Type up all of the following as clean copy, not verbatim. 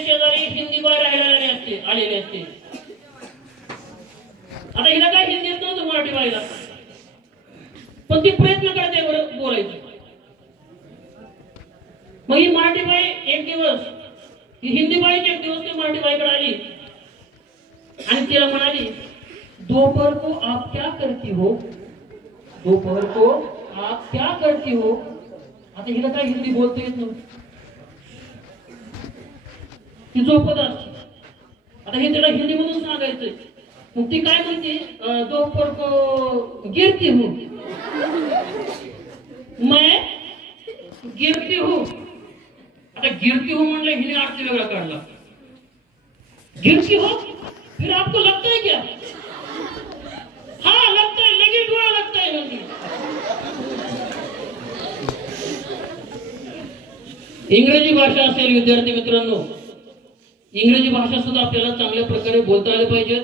शेजारी हिंदी बाय राहायला आलेले असते. आता हिला काय हिंदी येत नव्हतं मराठी बाईला, पण ती प्रयत्न करते बरं बोलायचं. मग ही मराठी बाई एक दिवस, ही हिंदी बाईची एक दिवस ती मराठी बाईकडे आली आणि तिला म्हणाली, दोपहर को आप क्या करती हो, दोपहर को आप क्या करती हो. आता हिला काय हिंदी बोलता येत नव्हतं, ती झोपत असते. आता हे तिला हिंदी मधून सांगायचंय. मग ती काय म्हणते, दोपहर को गिरती हूँ, मैं गिरती हूँ. आता गिरती हूँ म्हणलं हिने अर्थ वेगळा काढला. गिरती हो, फिर आपको लगता है क्या? हाँ लगता है, लगी डोळा लगता है म्हणजे. इंग्रजी भाषा असेल विद्यार्थी मित्रांनो, इंग्रजी भाषा सुद्धा आपल्याला चांगल्या प्रकारे बोलता आले पाहिजे.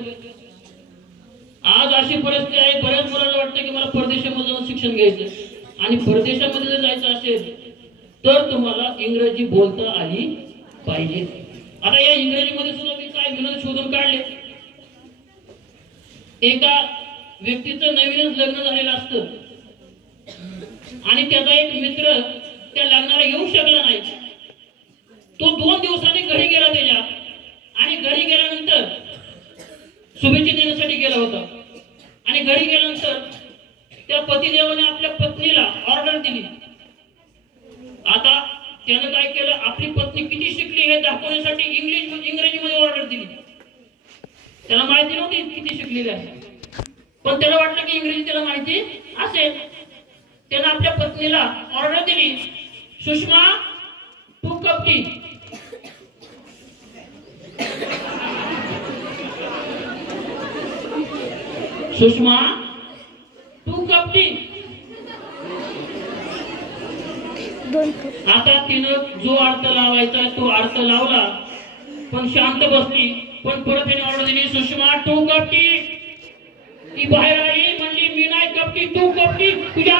आज अशी परिस्थिती आहे, बऱ्याच मुलांना वाटतं की मला परदेशामध्ये जाऊन शिक्षण घ्यायचं आणि परदेशामध्ये जर जायचं असेल तर तुम्हाला इंग्रजी बोलता आली पाहिजे. आता या इंग्रजीमध्ये सुद्धा मी काय विनोद शोधून काढले. एका व्यक्तीचं नवीनच लग्न झालेलं असतं आणि त्याचा एक मित्र त्या लग्नाला येऊ शकला नाही. तो 2 दिवसांनी घरी गेला त्याच्या, आणि घरी गेल्यानंतर शुभेच्छा देण्यासाठी गेला होता. आणि घरी गेल्यानंतर त्या पतिदेवाने आपल्या पत्नीला ऑर्डर दिली. आता त्यानं काय केलं, आपली पत्नी किती शिकली हे दाखवण्यासाठी इंग्रजीमध्ये ऑर्डर दिली. त्याला माहिती नव्हती किती शिकलेली आहे, पण त्याला वाटलं की इंग्रजी त्याला माहिती असेल. त्यानं आपल्या पत्नीला ऑर्डर दिली, Sushma 2 cup T. Sushma 2 cup T. आता तिनं जो अर्थ लावायचा तो अर्थ लावला, पण शांत बसली. पण परत तिने ऑर्डर दिली, सुषमा 2 कप टी. ती बाहेर आली, म्हणली मी नाही कप टी, 2 कप टी. तुझ्या